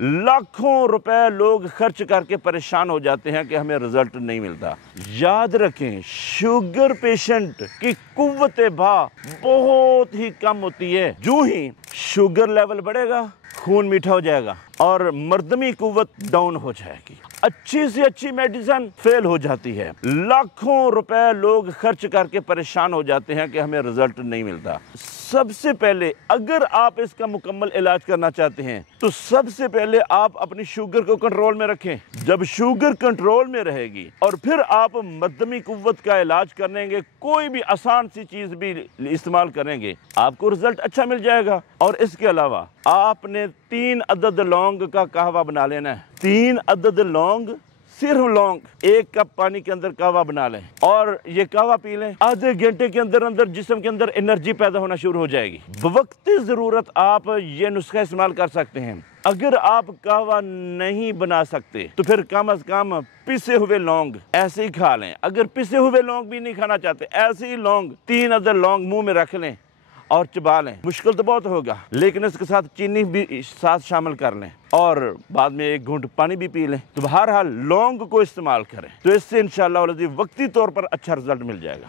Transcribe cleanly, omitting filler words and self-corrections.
लाखों रुपए लोग खर्च करके परेशान हो जाते हैं कि हमें रिजल्ट नहीं मिलता। याद रखें, शुगर पेशेंट की कुव्वत भा बहुत ही कम होती है। जो ही शुगर लेवल बढ़ेगा, खून मीठा हो जाएगा और मर्दमी कुव्वत डाउन हो जाएगी। अच्छी से अच्छी मेडिसिन फेल हो जाती है। लाखों रुपए लोग खर्च करके परेशान हो जाते हैं कि हमें रिजल्ट नहीं मिलता। सबसे पहले अगर आप इसका मुकम्मल इलाज करना चाहते हैं तो सबसे पहले आप अपनी शुगर को कंट्रोल में रखें। जब शुगर कंट्रोल में रहेगी और फिर आप मर्दमी कुव्वत का इलाज करेंगे, कोई भी आसान सी चीज भी इस्तेमाल करेंगे, आपको रिजल्ट अच्छा मिल जाएगा। और इसके अलावा आपने 3 अदद लौंग का कहवा बना लेना है। 3 अदद लौंग, सिर्फ लौंग, 1 कप पानी के अंदर कहवा बना लें और ये कहवा पी लें। आधे घंटे के अंदर अंदर जिस्म के अंदर एनर्जी पैदा होना शुरू हो जाएगी। बवक्ती ज़रूरत आप ये नुस्खा इस्तेमाल कर सकते हैं। अगर आप कहवा नहीं बना सकते तो फिर कम अज कम पिसे हुए लौंग ऐसे ही खा लें। अगर पिसे हुए लौंग भी नहीं खाना चाहते, ऐसे ही लौंग 3 अदद लौंग मुंह में रख लें और चबा लें। मुश्किल तो बहुत होगा, लेकिन इसके साथ चीनी भी साथ शामिल कर लें और बाद में 1 घूंट पानी भी पी लें। तो बहरहाल लौंग को इस्तेमाल करें तो इससे इंशाअल्लाह वक्ती तौर पर अच्छा रिजल्ट मिल जाएगा।